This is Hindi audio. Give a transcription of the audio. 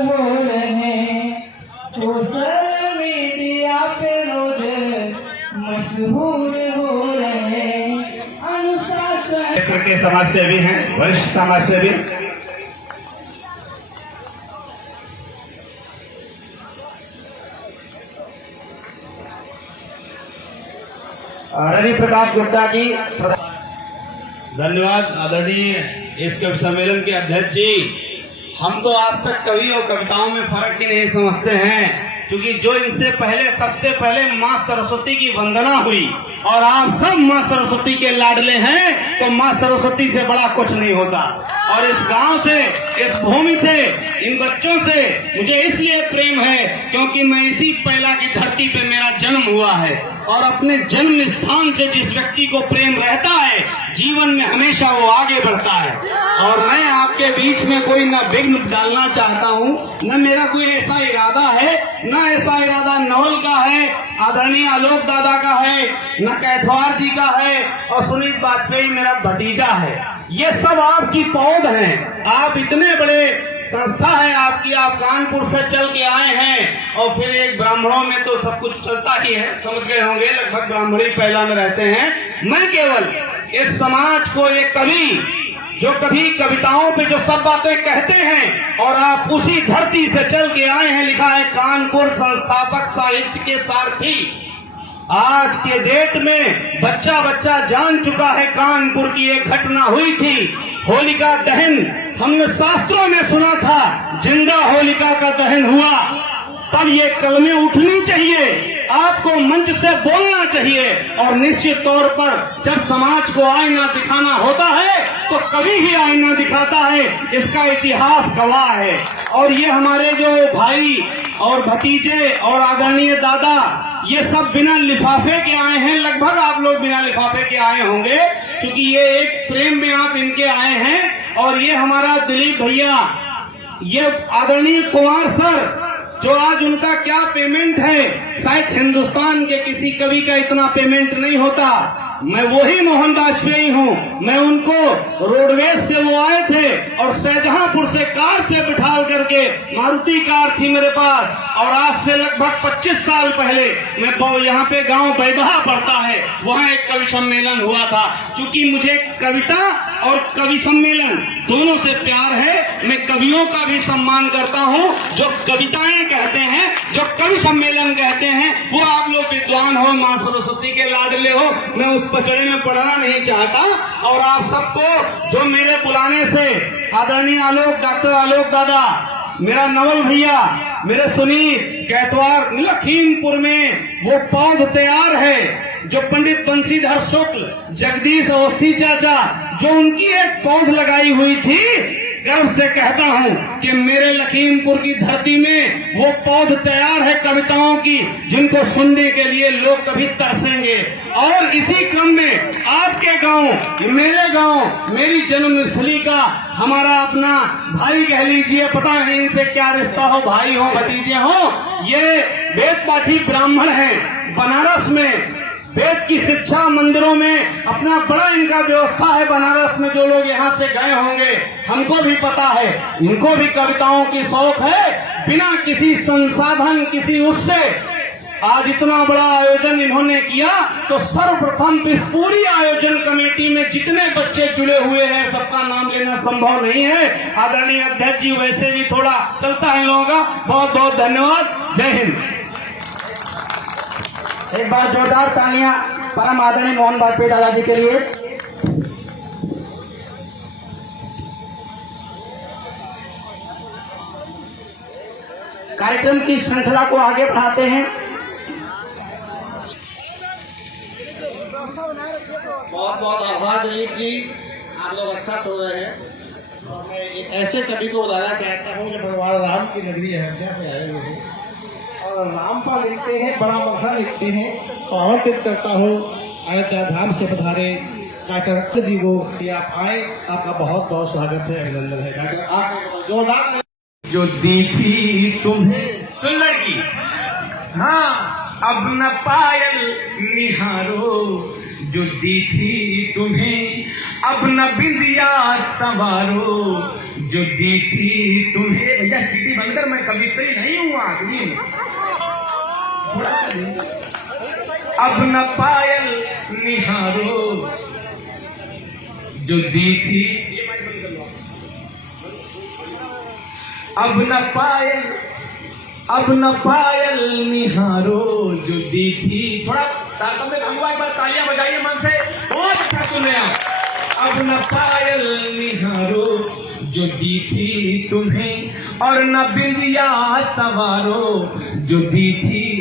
हो रहे सोशल मीडिया पे रोज मशहूर हो रहे अनुशासन क्षेत्र के समाजसेवी हैं, वरिष्ठ समाजसेवी। रवि प्रकाश गुप्ता जी। धन्यवाद आदरणीय इस कवि सम्मेलन के अध्यक्ष जी। हम तो आज तक कवि और कविताओं में फर्क ही नहीं समझते हैं, क्योंकि जो इनसे पहले सबसे पहले माँ सरस्वती की वंदना हुई और आप सब माँ सरस्वती के लाडले हैं, तो माँ सरस्वती से बड़ा कुछ नहीं होता। और इस गांव से, इस भूमि से, इन बच्चों से मुझे इसलिए प्रेम है क्योंकि मैं इसी पैला की धरती पे मेरा जन्म हुआ है और अपने जन्म स्थान से जिस व्यक्ति को प्रेम रहता है जीवन में हमेशा वो आगे बढ़ता है। और मैं आपके बीच में कोई न विघ्न डालना चाहता हूँ, न मेरा कोई ऐसा इरादा है, न ऐसा इरादा नवल का है, आदरणीय आलोक दादा का है, न कैथवार जी का है, और सुनील वाजपेयी मेरा भतीजा है। ये सब आपकी पौध हैं। आप इतने बड़े संस्था है आपकी, आप कानपुर से चल के आए हैं और फिर एक ब्राह्मणों में तो सब कुछ चलता ही है, समझ गए होंगे, लगभग ब्राह्मण ही पहला में रहते हैं। मैं केवल इस समाज को एक कवि जो कभी कविताओं पे जो सब बातें कहते हैं और आप उसी धरती से चल के आए हैं, लिखा है कानपुर संस्थापक साहित्य के सारथी। आज के डेट में बच्चा बच्चा जान चुका है कानपुर की एक घटना हुई थी, होलिका दहन। हमने शास्त्रों में सुना था जिंदा होलिका का दहन हुआ। तब ये कलमें उठनी चाहिए, आपको मंच से बोलना चाहिए। और निश्चित तौर पर जब समाज को आईना दिखाना होता है तो कभी ही आईना दिखाता है, इसका इतिहास गवाह है। और ये हमारे जो भाई और भतीजे और आदरणीय दादा, ये सब बिना लिफाफे के आए हैं। लगभग आप लोग बिना लिफाफे के आए होंगे, क्योंकि ये एक प्रेम में आप इनके आए हैं। और ये हमारा दिलीप भैया, ये आदरणीय कुमार सर, जो आज उनका क्या पेमेंट है, शायद हिंदुस्तान के किसी कवि का इतना पेमेंट नहीं होता। मैं वही मोहन वाजपेयी हूँ। मैं उनको रोडवेज से वो आए थे और शाहजहांपुर से कार से बिठाल करके, मारुति कार थी मेरे पास, और आज से लगभग 25 साल पहले मैं यहाँ पे गांव बैदहा पड़ता है, वहाँ एक कवि सम्मेलन हुआ था। क्योंकि मुझे कविता और कवि सम्मेलन दोनों से प्यार है। मैं कवियों का भी सम्मान करता हूँ, जो कविताएं कहते हैं, जो कवि सम्मेलन कहते हैं, वो आप लोग विद्वान हो, माँ सरस्वती के लाडले हो। मैं उस पचड़े में पढ़ना नहीं चाहता। और आप सबको जो मेरे बुलाने से, आदरणीय आलोक, डॉक्टर आलोक दादा, मेरा नवल भैया, मेरे सुनील कैथवार, लखीमपुर में वो पौध तैयार है जो पंडित बंशीधर शुक्ल, जगदीश अवस्थी चाचा, जो उनकी एक पौध लगाई हुई थी, गर्व से कहता हूँ कि मेरे लखीमपुर की धरती में वो पौध तैयार है कविताओं की, जिनको सुनने के लिए लोग कभी तरसेंगे। और इसी क्रम में आपके गांव, मेरे गांव, मेरी जन्मस्थली का हमारा अपना भाई कह लीजिए, पता नहीं इनसे क्या रिश्ता हो, भाई हो, भतीजे हो, ये वेद पाठी ब्राह्मण है। बनारस में वेद की शिक्षा मंदिरों में अपना बड़ा इनका व्यवस्था है। बनारस में जो लोग यहाँ से गए होंगे, हमको भी पता है, इनको भी कविताओं की शौक है। बिना किसी संसाधन, किसी उससे आज इतना बड़ा आयोजन इन्होंने किया। तो सर्वप्रथम फिर पूरी आयोजन कमेटी में जितने बच्चे जुड़े हुए हैं, सबका नाम लेना संभव नहीं है। आदरणीय अध्यक्ष जी, वैसे भी थोड़ा चलता है लोगों का। बहुत बहुत धन्यवाद। जय हिंद। एक बार जोरदार तालियां परम आदरणीय मोहन वाजपेयी दादाजी के लिए। कार्यक्रम की श्रृंखला को आगे बढ़ाते हैं। बहुत बहुत आभार दिलीप जी, आप लोग अच्छा सो रहे हैं। और मैं एक ऐसे कवि को बताना चाहता हूँ जो भगवान राम की नगरी अयोध्या से आए हुए हैं और रामपाल लिखते हैं, बड़ा मखा लिखते हैं। तो आमंत्रित करता हूँ अयोध्या धाम से पधारे डॉक्टर जी को कि आप आए। आपका बहुत बहुत स्वागत है, अभिनंदन है डॉक्टर। आप जोरदार। जो दी थी तुम्हें सुन लड़की, हाँ अब न पायल निहारो, जो दी थी तुम्हें अब न बिंदिया संवारो, जो दी थी तुम्हें। भैया सीटी बंद कर, मैं कवित्री नहीं हूँ आदमी। थोड़ा सा दे। अब न पायल निहारो जो दी थी, अब न पायल निहारो जो दी थी। थोड़ा ताकत में भंगवा, एक बार तालियां बजाइए मन से, बहुत अच्छा सुन रहे हैं। अब न पायल निहारो जो दी थी तुम्हें, और न बिंदिया सवारो जो दी थी